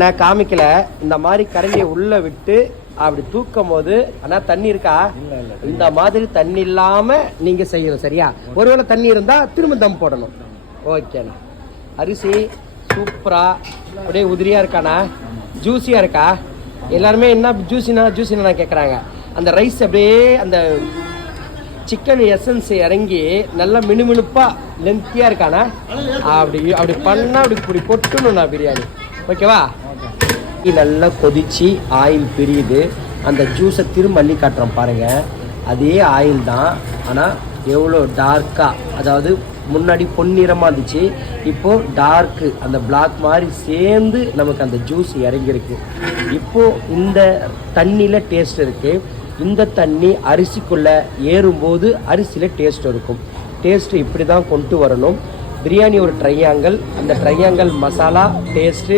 நான் காமிக்கல, இந்த மாதிரி கரண்டியை உள்ள விட்டு அப்படி தூக்கும் போது, ஆனா தண்ணி இருக்கா, இந்த மாதிரி தண்ணி இல்லாம நீங்க செய்யணும். சரியா? ஒருவேளை தண்ணி இருந்தா திரும்ப தம் போடணும். ஓகேண்ணா. அரிசி சூப்பரா அப்படியே உதிரியா இருக்காண்ணா, ஜூஸியா இருக்கா? எல்லாருமே என்ன ஜூஸினா கேட்குறாங்க. அந்த ரைஸ் அப்படியே அந்த சிக்கன் எசன்ஸ் இறங்கி நல்லா மினுமினுப்பா லென்த்தியா இருக்காண்ணா. அப்படி பண்ணா அப்படி பொட்டணும்ண்ணா பிரியாணி. ஓகேவா? நல்லா கொதிச்சு ஆயில் பிரியுது. அந்த ஜூஸை திரும்ப அள்ளி காட்டுறோம் பாருங்க. அதே ஆயில் தான், ஆனால் எவ்வளோ டார்க்கா, அதாவது முன்னாடி பொன்னிறமாக இருந்துச்சு, இப்போ டார்க்கு அந்த பிளாக் மாதிரி சேர்ந்து நமக்கு அந்த ஜூஸ் இறங்கியிருக்கு. இப்போ இந்த தண்ணியில் டேஸ்ட் இருக்கு. இந்த தண்ணி அரிசிக்குள்ளே ஏறும்போது அரிசியில் டேஸ்ட் இருக்கும். டேஸ்ட்டு இப்படி தான் கொண்டு வரணும். பிரியாணி ஒரு ட்ரையாங்கிள், அந்த ட்ரையாங்கிள் மசாலா டேஸ்ட்டு